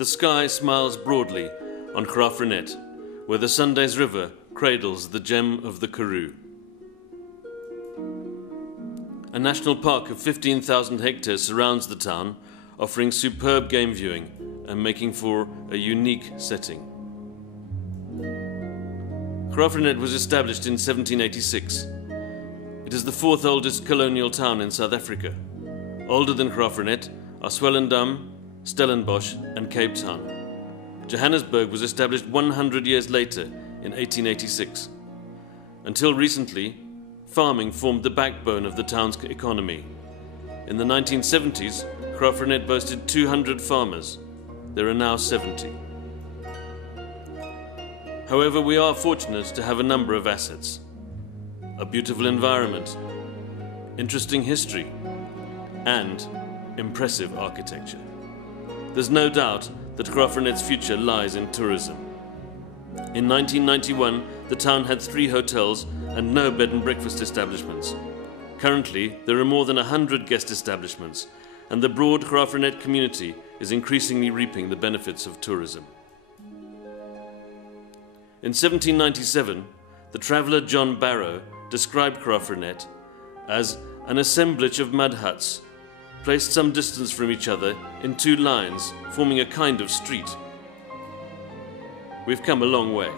the sky smiles broadly on Graaff-Reinet, where the Sundays River cradles the gem of the Karoo. A national park of 15,000 hectares surrounds the town, offering superb game viewing and making for a unique setting. Graaff-Reinet was established in 1786. It is the fourth oldest colonial town in South Africa. Older than Graaff-Reinet are Swellendam, Stellenbosch and Cape Town. Johannesburg was established 100 years later in 1886. Until recently, farming formed the backbone of the town's economy. In the 1970s, Graaff-Reinet boasted 200 farmers. There are now 70. However, we are fortunate to have a number of assets. A beautiful environment, interesting history, and impressive architecture. There's no doubt that Graaff-Reinet's future lies in tourism. In 1991, the town had 3 hotels and no bed and breakfast establishments. Currently, there are more than 100 guest establishments, and the broad Graaff-Reinet community is increasingly reaping the benefits of tourism. In 1797, the traveller John Barrow described Graaff-Reinet as an assemblage of mud huts, placed some distance from each other in 2 lines, forming a kind of street. We've come a long way.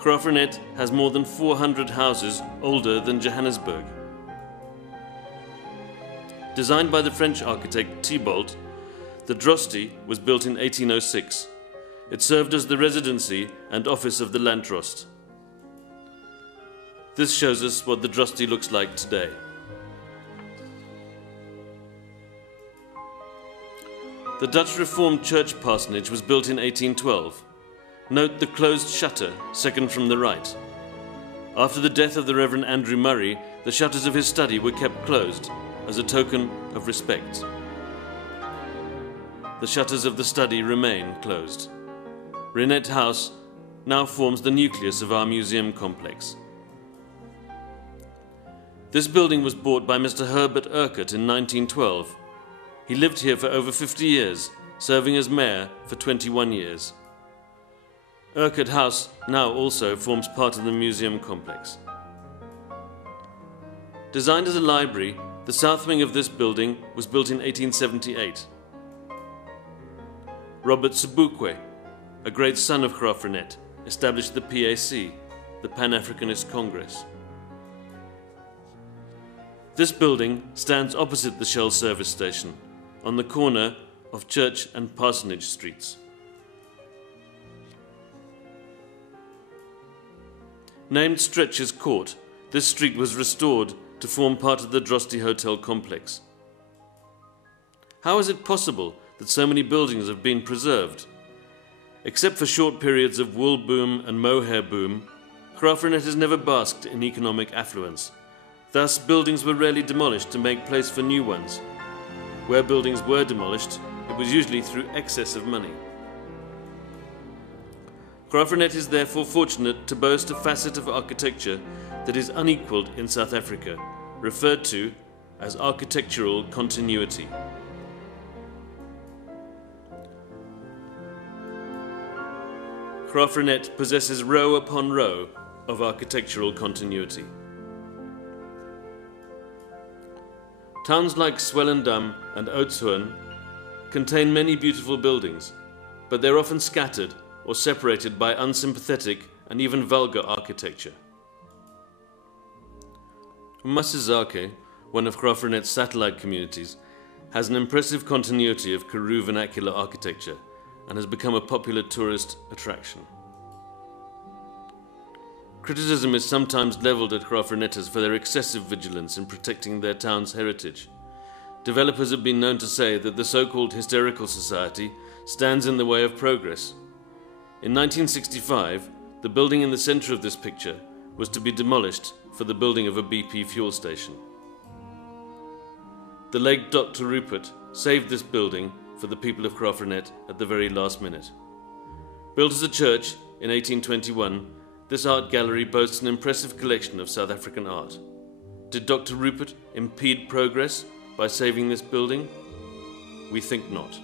Graaff-Reinet has more than 400 houses older than Johannesburg. Designed by the French architect Thibault, the Droste was built in 1806. It served as the residency and office of the Landdrost. This shows us what the Droste looks like today. The Dutch Reformed Church parsonage was built in 1812. Note the closed shutter, second from the right. After the death of the Reverend Andrew Murray, the shutters of his study were kept closed as a token of respect. The shutters of the study remain closed. Reinet House now forms the nucleus of our museum complex. This building was bought by Mr. Herbert Urquhart in 1912. He lived here for over 50 years, serving as mayor for 21 years. Urquhart House now also forms part of the museum complex. Designed as a library, the south wing of this building was built in 1878. Robert Sobukwe, a great son of Graaff-Reinet, established the PAC, the Pan-Africanist Congress. This building stands opposite the Shell service station, on the corner of Church and Parsonage Streets. Named Stretcher's Court, this street was restored to form part of the Droste Hotel complex. How is it possible that so many buildings have been preserved? Except for short periods of wool boom and mohair boom, Graaff-Reinet has never basked in economic affluence. Thus, buildings were rarely demolished to make place for new ones. Where buildings were demolished, it was usually through excess of money. Graaff-Reinet is therefore fortunate to boast a facet of architecture that is unequalled in South Africa, referred to as architectural continuity. Graaff-Reinet possesses row upon row of architectural continuity. Towns like Swellendam and Oudtshoorn contain many beautiful buildings, but they're often scattered or separated by unsympathetic and even vulgar architecture. Masizake, one of Graaff-Reinet's satellite communities, has an impressive continuity of Karoo vernacular architecture and has become a popular tourist attraction. Criticism is sometimes levelled at Graaff-Reineters for their excessive vigilance in protecting their town's heritage. Developers have been known to say that the so-called hysterical society stands in the way of progress. In 1965, the building in the centre of this picture was to be demolished for the building of a BP fuel station. The late Dr. Rupert saved this building for the people of Graaff-Reinet at the very last minute. Built as a church in 1821, this art gallery boasts an impressive collection of South African art. Did Dr. Rupert impede progress by saving this building? We think not.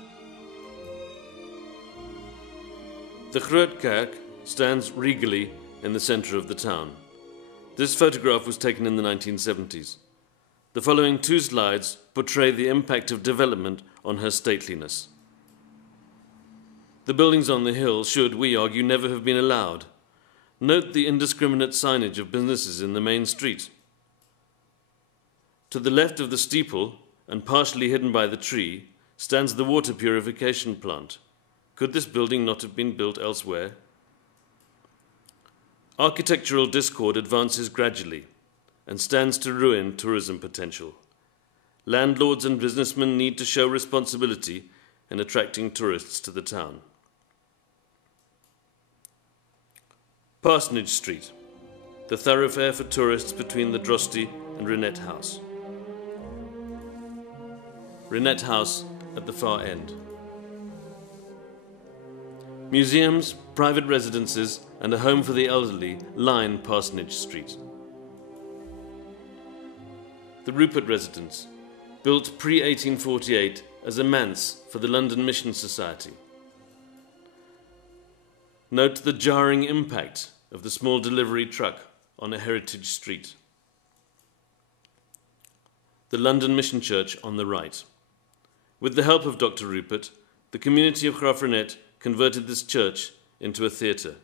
The Grote Kerk stands regally in the centre of the town. This photograph was taken in the 1970s. The following two slides portray the impact of development on her stateliness. The buildings on the hill should, we argue, never have been allowed. Note the indiscriminate signage of businesses in the main street. To the left of the steeple, and partially hidden by the tree, stands the water purification plant. Could this building not have been built elsewhere? Architectural discord advances gradually and stands to ruin tourism potential. Landlords and businessmen need to show responsibility in attracting tourists to the town. Parsonage Street, the thoroughfare for tourists between the Drosti and Reinet House. Reinet House at the far end. Museums, private residences, and a home for the elderly line Parsonage Street. The Rupert residence, built pre-1848 as a manse for the London Mission Society. Note the jarring impact of the small delivery truck on a heritage street. The London Mission Church on the right. With the help of Dr. Rupert, the community of Graaff-Reinet converted this church into a theatre.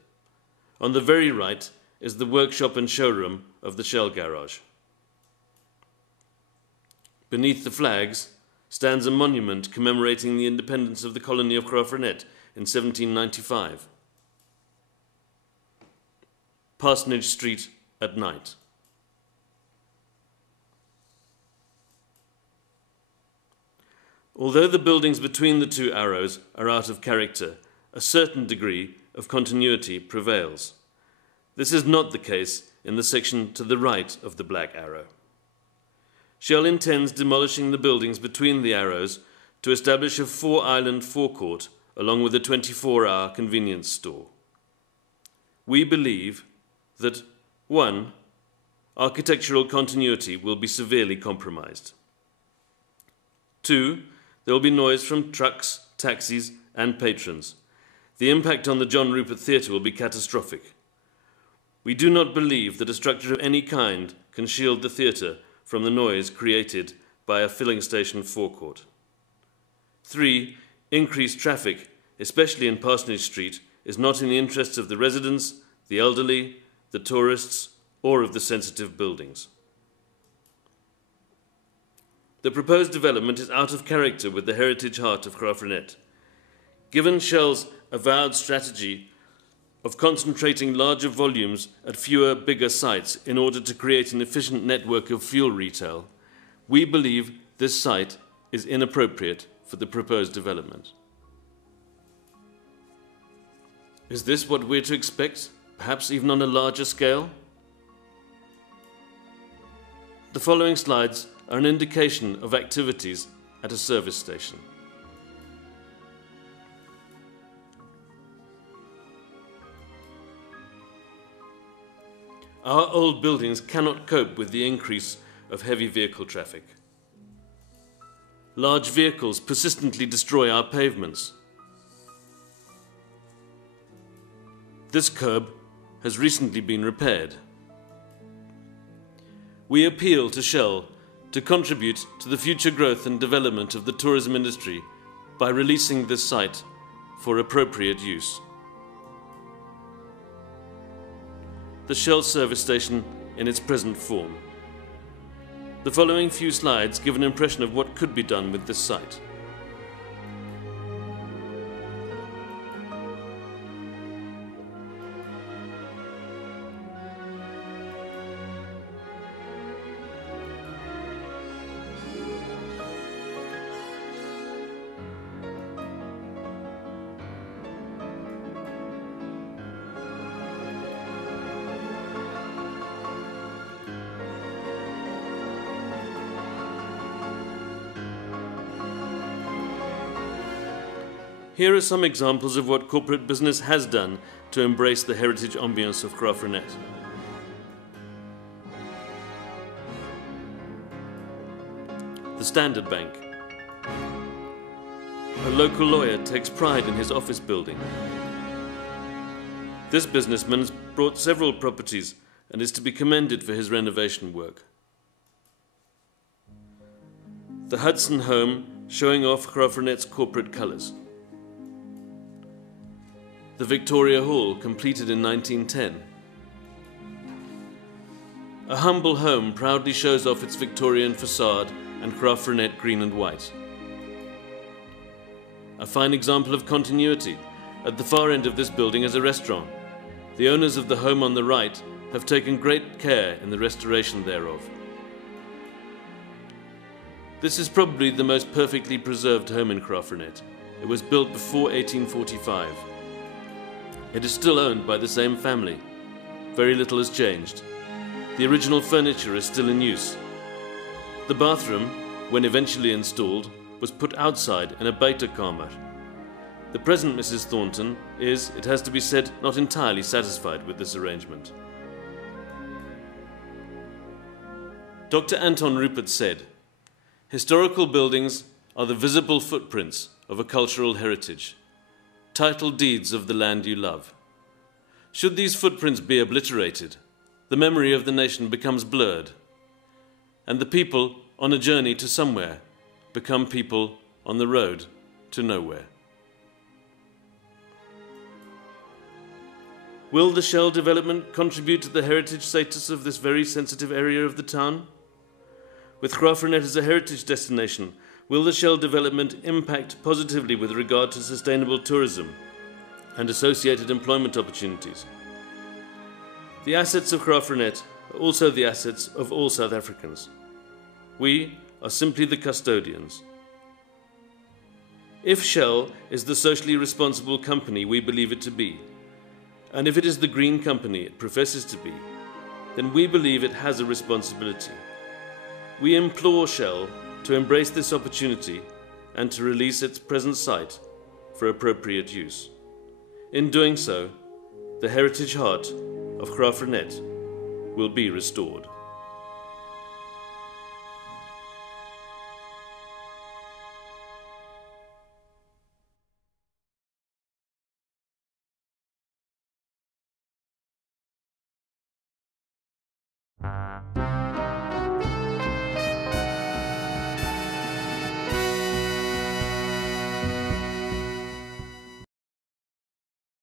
On the very right is the workshop and showroom of the Shell garage. Beneath the flags stands a monument commemorating the independence of the colony of Graaff-Reinet in 1795. Parsonage Street at night. Although the buildings between the two arrows are out of character, a certain degree of continuity prevails. This is not the case in the section to the right of the black arrow. Shell intends demolishing the buildings between the arrows to establish a four-island forecourt along with a 24-hour convenience store. We believe that 1. Architectural continuity will be severely compromised. 2. There will be noise from trucks, taxis, and patrons. The impact on the John Rupert Theatre will be catastrophic. We do not believe that a structure of any kind can shield the theatre from the noise created by a filling station forecourt. 3. Increased traffic, especially in Parsonage Street, is not in the interests of the residents, the elderly, the tourists, or of the sensitive buildings. The proposed development is out of character with the heritage heart of Graaff-Reinet. Given Shell's avowed strategy of concentrating larger volumes at fewer, bigger sites in order to create an efficient network of fuel retail, we believe this site is inappropriate for the proposed development. Is this what we're to expect, perhaps even on a larger scale? The following slides are an indication of activities at a service station. Our old buildings cannot cope with the increase of heavy vehicle traffic. Large vehicles persistently destroy our pavements. This curb has recently been repaired. We appeal to Shell to contribute to the future growth and development of the tourism industry by releasing this site for appropriate use. The Shell service station in its present form. The following few slides give an impression of what could be done with this site. Here are some examples of what corporate business has done to embrace the heritage ambience of Graaff-Reinet. The Standard Bank. A local lawyer takes pride in his office building. This businessman has brought several properties and is to be commended for his renovation work. The Hudson home, showing off Graaff-Reinet's corporate colours. The Victoria Hall, completed in 1910. A humble home proudly shows off its Victorian facade and Graaff-Reinet green and white. A fine example of continuity. At the far end of this building is a restaurant. The owners of the home on the right have taken great care in the restoration thereof. This is probably the most perfectly preserved home in Graaff-Reinet. It was built before 1845. It is still owned by the same family. Very little has changed. The original furniture is still in use. The bathroom, when eventually installed, was put outside in a buitenkamer. The present Mrs. Thornton is, it has to be said, not entirely satisfied with this arrangement. Dr. Anton Rupert said, "Historical buildings are the visible footprints of a cultural heritage, title deeds of the land you love. Should these footprints be obliterated, the memory of the nation becomes blurred, and the people on a journey to somewhere become people on the road to nowhere." Will the Shell development contribute to the heritage status of this very sensitive area of the town? With Graaff-Reinet as a heritage destination, will the Shell development impact positively with regard to sustainable tourism and associated employment opportunities? The assets of Graaff-Reinet are also the assets of all South Africans. We are simply the custodians. If Shell is the socially responsible company we believe it to be, and if it is the green company it professes to be, then we believe it has a responsibility. We implore Shell to embrace this opportunity and to release its present site for appropriate use. In doing so, the heritage heart of Graaff-Reinet will be restored.